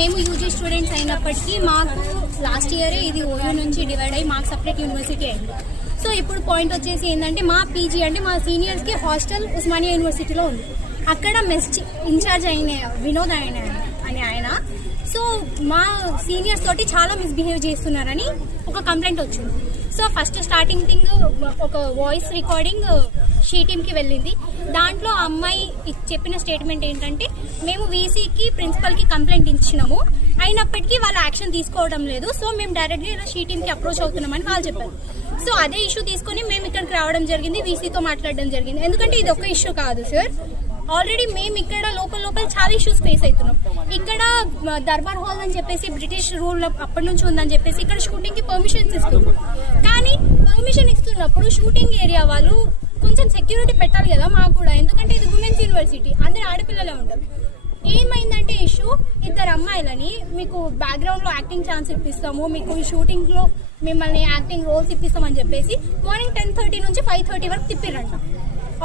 మేము UG students అయినప్పటికీ మాకు లాస్ట్ ఇయరే ఇది ఓయూ నుంచి డివైడ్ అయ్యి మాకు సపరేట్ యూనివర్సిటీ అయింది. సో ఇప్పుడు పాయింట్ వచ్చేసి ఏంటంటే మా పీజీ అంటే మా సీనియర్స్కి హాస్టల్ ఉస్మానియా యూనివర్సిటీలో ఉంది. అక్కడ మెస్ ఇన్ఛార్జ్ అయిన వినోద్ అని ఆయన సో మా సీనియర్స్ తోటి చాలా మిస్బిహేవ్ చేస్తున్నారని ఒక కంప్లైంట్ వచ్చింది. సో ఫస్ట్ స్టార్టింగ్ థింగ్ ఒక వాయిస్ రికార్డింగ్ షీ టీమ్కి వెళ్ళింది. దాంట్లో ఆ అమ్మాయి చెప్పిన స్టేట్మెంట్ ఏంటంటే మేము వీసీకి ప్రిన్సిపల్కి కంప్లైంట్ ఇచ్చినాము, అయినప్పటికీ వాళ్ళు యాక్షన్ తీసుకోవడం లేదు, సో మేము డైరెక్ట్గా ఇలా షీ టీమ్కి అప్రోచ్ అవుతున్నామని వాళ్ళు చెప్పారు. సో అదే ఇష్యూ తీసుకొని మేము ఇక్కడికి రావడం జరిగింది, వీసీతో మాట్లాడడం జరిగింది. ఎందుకంటే ఇది ఒక ఇష్యూ కాదు సార్, ఆల్రెడీ మేము ఇక్కడ లోపల చాలా ఇష్యూస్ ఫేస్ అవుతున్నాం. ఇక్కడ దర్బార్ హాల్ అని చెప్పేసి బ్రిటిష్ రూల్ అప్పటి నుంచి ఉందని చెప్పేసి ఇక్కడ షూటింగ్ కి పర్మిషన్స్ ఇస్తున్నారు. కానీ పర్మిషన్ ఇస్తున్నప్పుడు షూటింగ్ ఏరియా వాళ్ళు కొంచెం సెక్యూరిటీ పెట్టాలి కదా మాకు కూడా, ఎందుకంటే ఇది ఉమెన్స్ యూనివర్సిటీ, అందరు ఆడపిల్లలే ఉంటారు. ఏమైందంటే ఇష్యూ, ఇద్దరు అమ్మాయిలని మీకు బ్యాక్గ్రౌండ్ లో యాక్టింగ్ ఛాన్స్ ఇప్పిస్తాము, మీకు ఈ షూటింగ్ లో మిమ్మల్ని యాక్టింగ్ రోల్స్ ఇప్పిస్తామని చెప్పేసి మార్నింగ్ 10:30 నుంచి 5:30 వరకు తిప్పిరంట.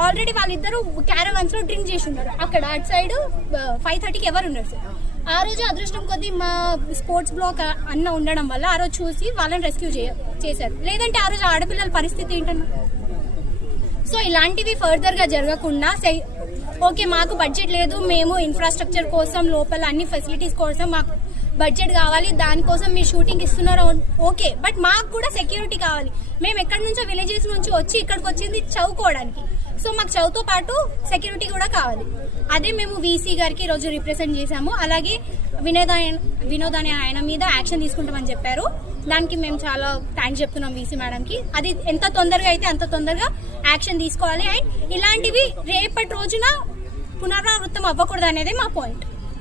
ఆల్రెడీ వాళ్ళిద్దరు క్యారవాన్స్ లో డ్రింక్ చేసి ఉన్నారు. అక్కడ అటు సైడ్ 5:30కి ఎవరు ఉన్నారు సార్. ఆ రోజు అదృష్టం కొద్దీ మా స్పోర్ట్స్ బ్లాక్ అన్న ఉండడం వల్ల ఆ రోజు చూసి వాళ్ళని రెస్క్యూ చేశారు, లేదంటే ఆ రోజు ఆడపిల్లల పరిస్థితి ఏంటన్నా. సో ఇలాంటివి ఫర్దర్ గా జరగకుండా ఓకే మాకు బడ్జెట్ లేదు, మేము ఇన్ఫ్రాస్ట్రక్చర్ కోసం లోపల అన్ని ఫెసిలిటీస్ కోసం మాకు బడ్జెట్ కావాలి, దానికోసం మీరు షూటింగ్ ఇస్తున్నారు ఓకే, బట్ మాకు కూడా సెక్యూరిటీ కావాలి. మేము ఎక్కడి నుంచో విలేజెస్ నుంచి వచ్చి ఇక్కడికి వచ్చింది చదువుకోవడానికి, సో మాకు చదువుతో పాటు సెక్యూరిటీ కూడా కావాలి. అదే మేము వీసీ గారికి ఈరోజు రిప్రజెంట్ చేశాము. అలాగే వినోద్ అనే ఆయన మీద యాక్షన్ తీసుకుంటామని చెప్పారు. దానికి మేము చాలా థ్యాంక్స్ చెప్తున్నాం వీసీ మేడంకి. అది ఎంత తొందరగా అయితే అంత తొందరగా యాక్షన్ తీసుకోవాలి. అండ్ ఇలాంటివి రేపటి రోజున పునరావృతం అవ్వకూడదు అనేది మా పాయింట్.